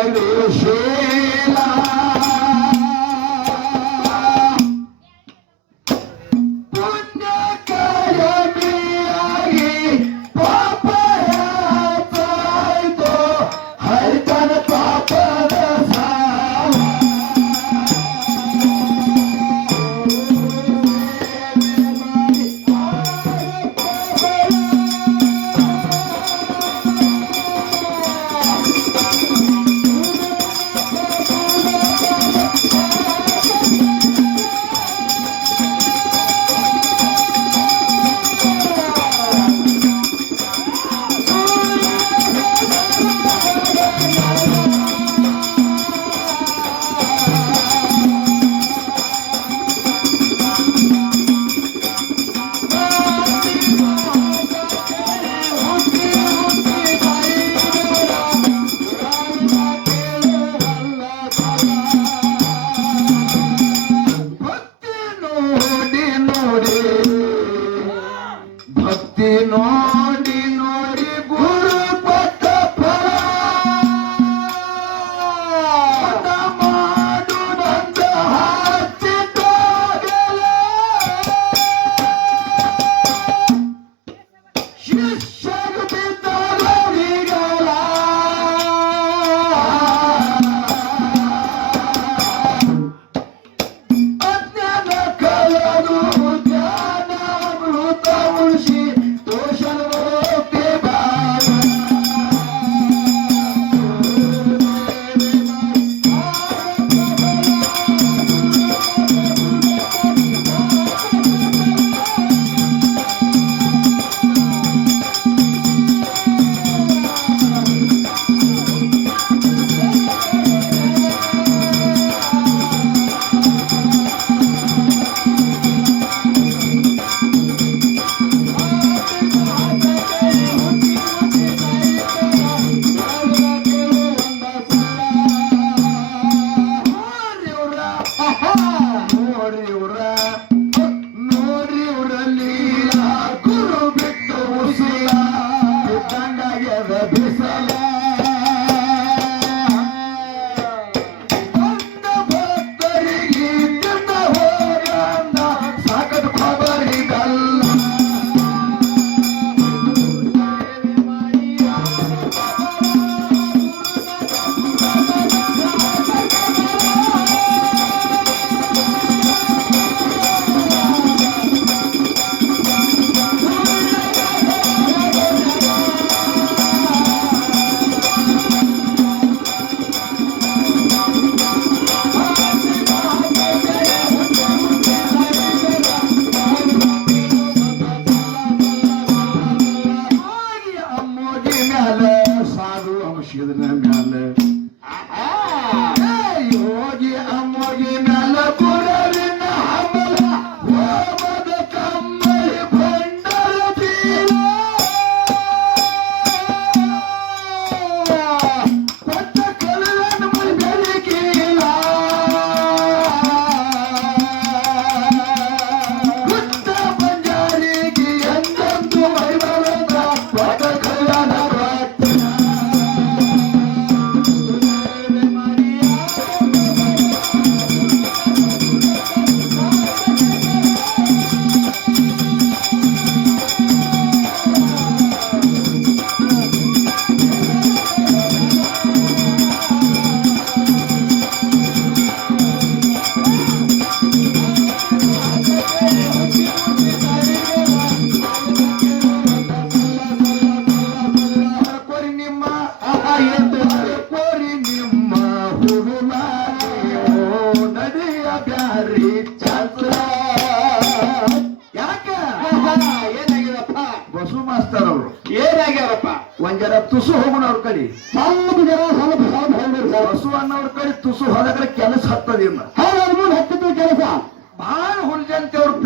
Shri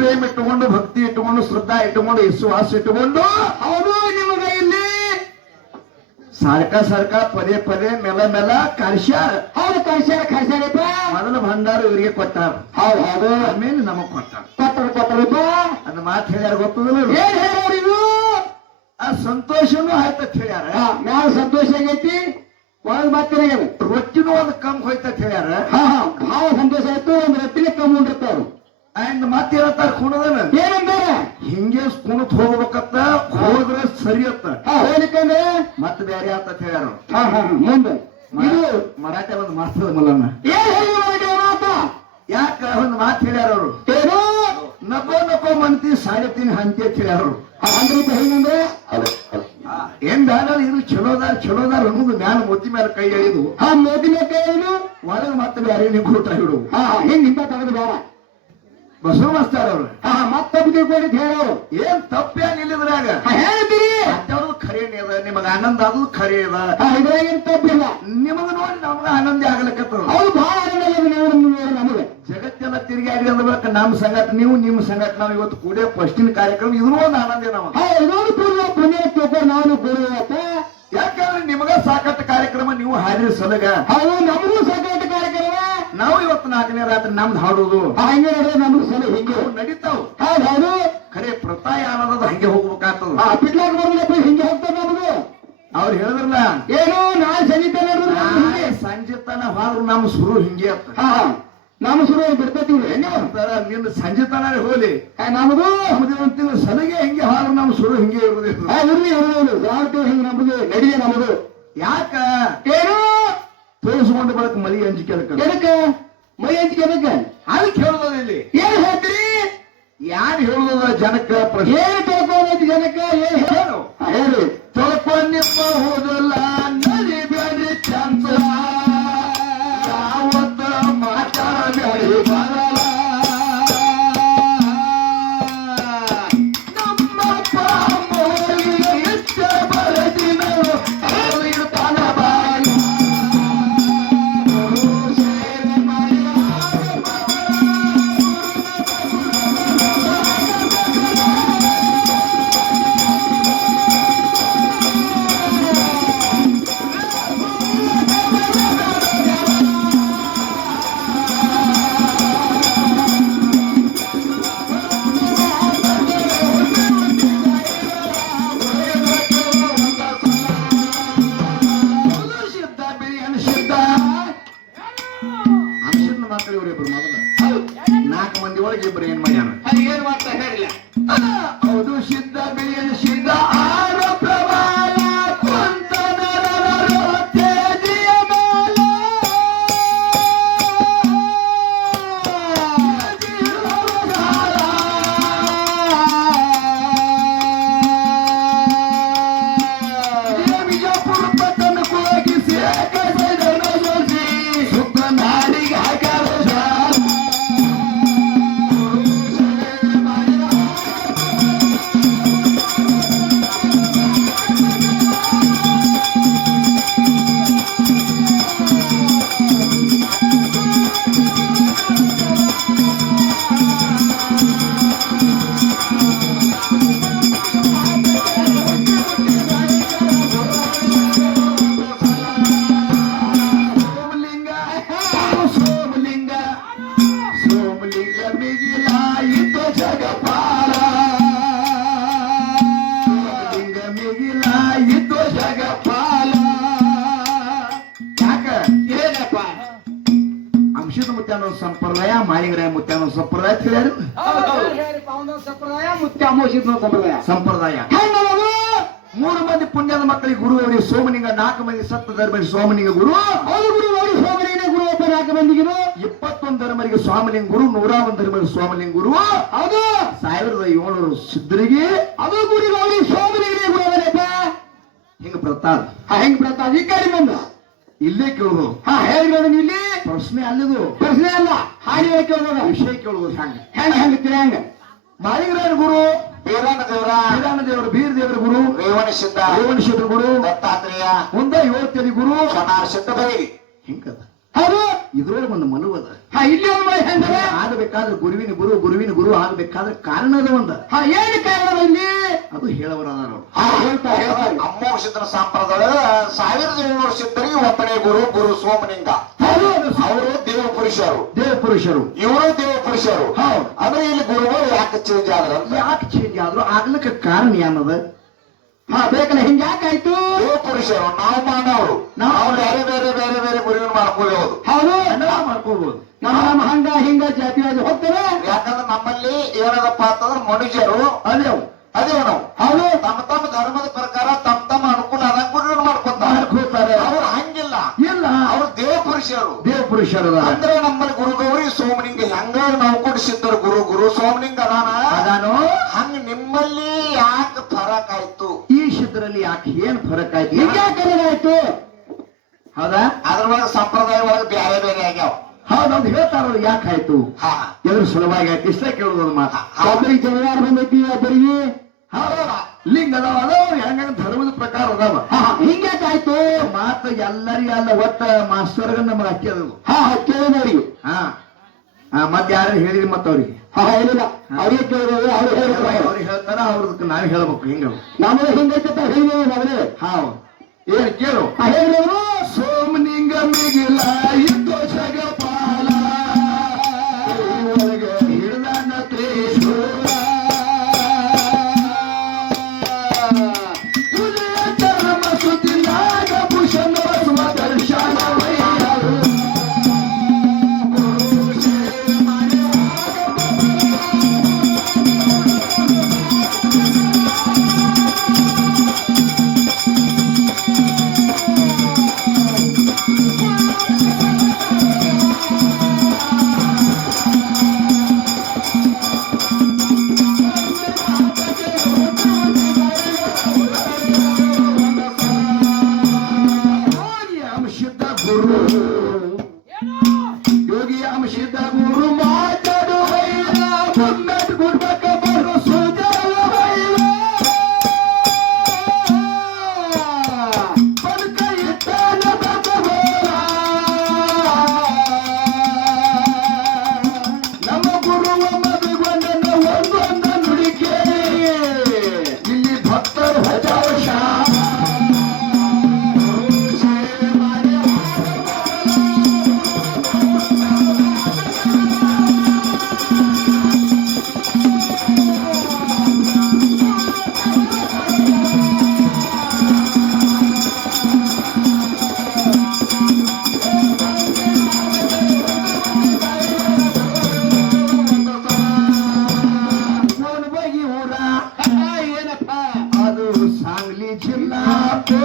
ಪ್ರೇಮ ಇಟ್ಟುಕೊಂಡು ಭಕ್ತಿ ಇಟ್ಟುಕೊಂಡು ಶ್ರದ್ಧಾ ಇಟ್ಟುಕೊಂಡು ವಿಶ್ವಾಸ ಇಟ್ಟುಕೊಂಡು ಅವರು ನಿಮಗೆ ಇಲ್ಲಿ ಸರ್ಕ ಸರ್ಕ ಪದೇ ಪದೇ ಮೆಲ ಮೆಲ ಕರ್ಶ ಹೌದು ಕಳ್ಸ್ಯಾರ ಕಳ್ಸ್ಯಾರಪ್ಪ ಮೊದಲ ಭಂಡಾರ ಇವರಿಗೆ ಕೊಟ್ಟಾರ. ಹೌದು ಹೌದು. ಆಮೇಲೆ ನಮಗ್ ಕೊಟ್ಟಾರ. ಕೊಟ್ಟರು ಕೊಟ್ಟರಪ್ಪ. ಅದ್ ಮಾತು ಹೇಳ್ಯಾರ ಗೊತ್ತದಲ್ಲ ಏನ್ ಹೇಳ್ಯಾರ ಇವು ಆ ಸಂತೋಷನೂ ಆಯ್ತತ್ ಹೇಳ್ಯಾರ. ಯಾವ ಮ್ಯಾಲ ಸಂತೋಷ ಆಗೈತಿ ಒಳಗ್ ಮಾತಿನಾಗ್ಯದ ರೊಟ್ಟಿನೂ ಒಂದು ಕಮ್ ಹೋಯ್ತ ಹೇಳ್ಯಾರ. ಹಾ ಹಾ ಭಾಳ ಸಂತೋಷ ಆಯ್ತು ಒಂದ್ ರೊಟ್ಟಿನೇ ಕಮ್ಮಿ ಉಂಡಿರ್ತಾರ ಅಂಡ್ ಮತ್ತೆ ಹೇಳ್ತಾರ ಕುಣದನ? ಏನಂದಾರ? ಹಿಂಗೆ ಕುಣತ್ ಹೋಗ್ಬೇಕತ್ತ ಹೋದ್ರೆ ಸರಿ ಅತ್ತ ಹಾ ಹೋಲಿಕಂದ್ರೆ ಮತ್ತೆ ಬೇರೆ ಆತತ್ ಹೇಳ್ಯಾರ? ಮುಂದೆ. ಇದು ಮರಾಠಿ ಒಂದು ಮಾಸ್ತದ ಮಲ್ಲನ್ನ ಮಾತ? ಯಾಕ ಒಂದು ಮಾತು ಹೇಳ್ಯಾರ ಅವರು? ಏನು? ನಕೋ ನಕೋ ಮಂತಿ ಸಾಡೆ ತೀನ್ ಹಂತಿ ಅಂತ ಹೇಳ್ಯಾರ ಅಂದ್ರೆ ಹೆಂಗಂದ್ರೆ ಏನ್ ಬ್ಯಾನ ಇದು ಚಲೋದಾರ್ ಚಲೋದಾರ್ ಅನ್ನೋದು ಮ್ಯಾಲ ಮೊತ್ತಿ ಮೇಲೆ ಕೈ ಎಳೆದು ಹಾ ಕೈ ಕೈನು ಒಳಗೆ ಮತ್ತೆ ಬೇರೆ ಊಟ ಹಿಡು ಹಿಂಗ್ ಹಿಂದ ತೆಗೆದು ಬೇಡ. ಬಸವ ಮಾಸ್ತಾರ ಅವ್ರು. ಹಾ ಮತ್ತೆ ತಿಳ್ಕೊಂಡಿದ್ ಹೇಳೋರು ಏನ್ ತಪ್ಪೇನ್ ಇಲ್ಲದ್ರಾಗ ಹಾ ಹೇಳ್ತೀರಿ ಮತ್ತವ್ರದ್ದು ಖರೇನೆ ಅದ ನಿಮಗ ಆನಂದ ಅದು ಖರೆ ಅದ. ಇದ್ರಾಗ ಏನ್ ತಪ್ಪಿಲ್ಲ. ನಿಮಗ ನೋಡಿ ನಮಗ ಆನಂದ ಆಗ್ಲಕತ್ತದ. ಅವ್ರು ನೋಡಿ ನಮಗೆ ಜಗತ್ತೆಲ್ಲ ತಿರುಗಾಡಿ ಅಂದ್ಬೇಕು ನಮ್ಮ ಸಂಗತ್ ನೀವು ನಿಮ್ಮ ಸಂಗತ್ ನಾವು ಇವತ್ತು ಕೂಡೇ ಫಸ್ಟಿನ ಕಾರ್ಯಕ್ರಮ ಇದ್ರೂ ಒಂದು ಆನಂದ ನಾವು ತಿಳ್ಕೊಂಡು ನಾನು ಕೂಡುವತ್ತ ಯಾಕಂದ್ರೆ ನಿಮಗ ಸಾಕಷ್ಟು ಕಾರ್ಯಕ್ರಮ ನೀವು ಹಾಜರಿ ಸಲಗ. ಹೌದು ನಮಗೂ ಸಾಕಷ್ಟು ಕಾರ್ಯಕ್ರಮ. ನಾವು ಇವತ್ತು ನಾಲ್ಕನೇ ರಾತ್ರಿ ನಮ್ದು ಹಾಡೋದು. ಹಿಂಗೆ ನಮಗೂ ಸಲ ಹಿಂಗೆ. ನಡೀತಾವ್. ಹೌದು ಹೌದು. ಖರೆ ಪ್ರತಾಯ ಅನ್ನೋದು ಹಂಗೆ ಹೋಗ್ಬೇಕಾಗ್ತದ ಹಾ ಪಿಟ್ಲಾಕ ಬರ್ಲಿಲ್ಲಪ್ಪ ಹಿಂಗೆ ಹೋಗ್ತದೆ ನಮ್ದು. ಅವ್ರು ಹೇಳಿದ್ರಲ್ಲ ಏನು ನಮ್ದು. ನಾಳೆ ಸಂಜೆ ತನ ಹೋದ್ರು ನಮ್ ಸುರು ಹಿಂಗೆ ಹಾ ನಮ್ಮ ಶುರು ಬಿಡ್ತೈತಿ ನಿನ್ನ ಸಂಜೆ ತನ ಹೋಲಿ. ನಮಗೂ ನಮ್ದು? ತಿಂಗಳು ಸಲಿಗೆ ಹಿಂಗೆ ಹಾರು ನಮ್ ಸುರು ಹಿಂಗೆ ಇರುದಿಲ್ಲ ಇರ್ಲಿ ಇರ್ಲಿ ಇರ್ಲಿ. ಹಿಂಗೆ ನಮ್ದು. ನಡಿಗೆ ನಮಗೂ ಯಾಕ? ಏನು? ತೋರಿಸ್ಕೊಂಡು ಬರಕ್ ಮರಿ ಹಂಚಿಕೆ ಅದಕ್ಕೆ ಎದಕ್ಕೆ? ಮೈ ಹಂಚಿಕೆ ಎದಕ್ಕೆ ಅದಕ್ಕೆ ಹೇಳೋದು ಇಲ್ಲಿ. ಏನ್ ಹೇಳ್ತೀರಿ? ಯಾರು ಹೇಳೋದ ಜನಕ್ಕ ಏನ್ ತಿಳ್ಕೊಂಡೈತಿ ಜನಕ್ಕೆ ಏನ್ ಹೇಳು ಹೇಳಿ. ಹಾ, ಹೇಳ್ರಿ ಸಂಪ್ರದಾಯ ಮಾಳಿಗರಾಯ ಮುತ್ಯ ಅನ್ನೋ ಸಂಪ್ರದಾಯ. ತಿಳಿಯಾರ ಸಂಪ್ರದಾಯ ಮುತ್ಯ ಅಮೋಷಿತ ಸಂಪ್ರದಾಯ ಸಂಪ್ರದಾಯ ಹೆಂಗದು ಮೂರು ಮಂದಿ ಪುಣ್ಯದ ಮಕ್ಕಳಿಗೆ ಗುರು ಅವರಿಗೆ ಸೋಮಲಿಂಗ ನಾಲ್ಕು ಮಂದಿ ಸತ್ತ ಧರ್ಮರಿಗೆ ಸೋಮಲಿಂಗ ಗುರು. ಅವ್ರು ಗುರು ನೋಡಿ ಸೋಮನಿಗೆ ಗುರು ಒಬ್ಬ ನಾಲ್ಕು ಮಂದಿಗಿರು ಇಪ್ಪತ್ತೊಂದು ಧರ್ಮರಿಗೆ ಸ್ವಾಮಿಲಿಂಗ ಗುರು ನೂರ ಒಂದು ಧರ್ಮರಿಗೆ ಸ್ವಾಮಿಲಿಂಗ ಗುರು. ಹೌದು. ಸಾವಿರದ ಏಳ್ನೂರು ಸಿದ್ಧರಿಗೆ. ಅದು ಗುರು ನೋಡಿ ಸೋಮನಿಗೆ ಗುರು ಅವರಪ್ಪ ಹಿಂಗ ಪ್ರತಾಪ್? ಹಾ ಹೆಂಗ್ ಬರ್ತಾ ಈ ಕಡೆ ಬಂದ. ಇಲ್ಲೇ ಕೇಳುದು ಹಾ ಹೇಳಿ ಇಲ್ಲಿ. ಪ್ರಶ್ನೆ ಅಲ್ಲದು. ಪ್ರಶ್ನೆ ಅಲ್ಲ. ಹಾಗೆ ಕೇಳುವಾಗ ವಿಷಯ ಕೇಳುದು ಹೆಂಗ. ಹೆಂಗ್ ಹೆಂಗ್. ತಿರ್ಯಾಂಗ ಮಾಳಿಗರಾಯನ ಗುರು. ಬೀರಾನ ದೇವರ ಬೀರಾನ ದೇವರು ಬೀರ್ ದೇವರ ಗುರು ರೇವಣ ಸಿದ್ಧ ರೇವಣೇಶ್ವರ ಗುರು. ದತ್ತಾತ್ರೇಯ. ಮುಂದೆ ಯುವತಿಯಲ್ಲಿ ಗುರು. ಸೋನಾರ ಸಿದ್ಧ ಬೈರಿ ಹಿಂಗದ. ಇದ್ರೊಳಗೆ ಒಂದು ಮನುವದ ಹಾ ಇಲ್ಲಿ ಆಗಬೇಕಾದ್ರೆ ಗುರುವಿನ ಗುರು ಗುರುವಿನ ಗುರು ಆಗಬೇಕಾದ್ರೆ ಕಾರಣ ಅದ ಒಂದ. ಹಾ ಏನು ಕಾರಣ ಇಲ್ಲಿ? ಅದು ಹೇಳವರ ಅದಾರ ಹಾ, ಹೇಳ್ತಾ ಹೇಳ್ತಾರೆ ಅಮ್ಮೋಘ ಸಿದ್ಧನ ಸಂಪ್ರದಾಯ ಸಾವಿರದ ಏಳ್ನೂರು ಸಿದ್ಧರಿಗೆ ಒಬ್ಬನೇ ಗುರು ಗುರು ಸೋಮನಿಂಗ ಅವರು ದೇವ ಪುರುಷರು. ದೇವ ಪುರುಷರು ಇವರು ದೇವ ಪುರುಷರು. ಅಂದ್ರೆ ಇಲ್ಲಿ ಗುರುಗಳು ಯಾಕೆ ಚೇಂಜ್ ಆದ್ರ ಯಾಕೆ ಚೇಂಜ್ ಆದ್ರು? ಆಗ್ಲಿಕ್ಕೆ ಕಾರಣ ಏನದ? ಹಾ ಬೇಕಲ್ಲ ಹಿಂಗ ಯಾಕಾಯ್ತು ದೇವ ಪುರುಷರು ನಾವು ಮಾನವರು. ನಾವು ಬೇರೆ ಬೇರೆ ಬೇರೆ ಬೇರೆ ಗುರುವಿನ ಮಾಡ್ಕೋಬಹುದು ಹೌದು. ಮಾಡ್ಕೋಬಹುದು ನಮ್ಮ ನಮ್ಮ ಹಂಗ ಹಿಂಗ ಜಾತಿವಾದ ಹೋಗ್ತೇವೆ. ಯಾಕಂದ್ರೆ ನಮ್ಮಲ್ಲಿ ಏನದಪ್ಪ ಅಂತಂದ್ರೆ ಮನುಷ್ಯರು ಅದೇ ಅದೇ ನಾವು. ಹೌದು. ತಮ್ಮ ತಮ್ಮ ಧರ್ಮದ ಪ್ರಕಾರ ತಮ್ಮ ತಮ್ಮ ಅನುಕೂಲ ಆದಂಗ ಗುರುವಿನ ಮಾಡ್ಕೊಂತಾರೆ ಮಾಡ್ಕೋತಾರೆ ಅವ್ರು ಹಂಗಿಲ್ಲ. ಇಲ್ಲ. ಅವ್ರು ದೇವ ಪುರುಷರು. ದೇವ ಪುರುಷರು ಅದಾರ. ನಮ್ಮಲ್ಲಿ ಗುರುಗೌರಿ ಸೋಮಲಿಂಗ ಹೆಂಗ ನಾವು ಕೊಡಿಸಿದ್ದರು ಗುರು ಗುರು ಸೋಮಲಿಂಗ ಆಯ್ತು? ಆಯ್ತು ಹೌದಾ? ಅದ್ರೊಳಗೆ ಸಂಪ್ರದಾಯ ಒಳಗೆ ಬೇರೆ ಬೇರೆ ಆಗ್ಯಾವ. ಹೌದೌದು ಹೇಳ್ತಾರ ಯಾಕೆ ಆಯ್ತು? ಎದ್ರ ಸುಲಭವಾಗಿ ಆಯ್ತು ಇಷ್ಟ ಕೇಳುದು ಮಾತು. ಒಬ್ಬರಿಗೆ ಜಮೀನಾರ್ ಬಂದೈತಿ ಒಬ್ಬರಿಗೆ ಲಿಂಗ ಅದಾವ ಅದಾವ ಹೆಂಗ ಧರ್ಮದ ಪ್ರಕಾರ ಅದಾವ. ಹಾ ಹಿಂಗ ಯಾಕಾಯ್ತು ಮಾತು ಎಲ್ಲರಿಗ ಅಲ್ಲ ಒಟ್ಟ ಮಾಸ್ತರ್ಗ ನಮಗೆ ಹಕ್ಕಿ ಅದು ಹಾ ಕೇಳಿದವ್ರಿಗೆ ಹಾ. ಹಾ ಮತ್ತೆ ಯಾರು ಹೇಳಿದ್ರಿ ಮತ್ತ ಅವ್ರಿಗೆ ಹಾ ಏನಿಲ್ಲ ಅವ್ರಿಗೆ ಕೇಳಿದ್ರೆ ಅವ್ರು ಹೇಳ್ತಾರೆ ಅವ್ರಿಗೆ ಹೇಳ್ತಾರ ಅವ್ರದಕ್ಕೆ ನಾವು ಹೇಳ್ಬೇಕು ಹಿಂಗ ನಮಗೆ ಹಿಂಗೈತೆ ಹೇಳಿದೇವೆ ನಾವೇ ಹಾ ಏನ್ ಕೇಳು ಹಾ ಹೇಳಿದವರು ಸೋಮನಿಂಗ ಮಿಗಿಲ ಇದ್ದು ಜಗಪಾಲ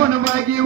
ಕೋಣಬಾಗಿ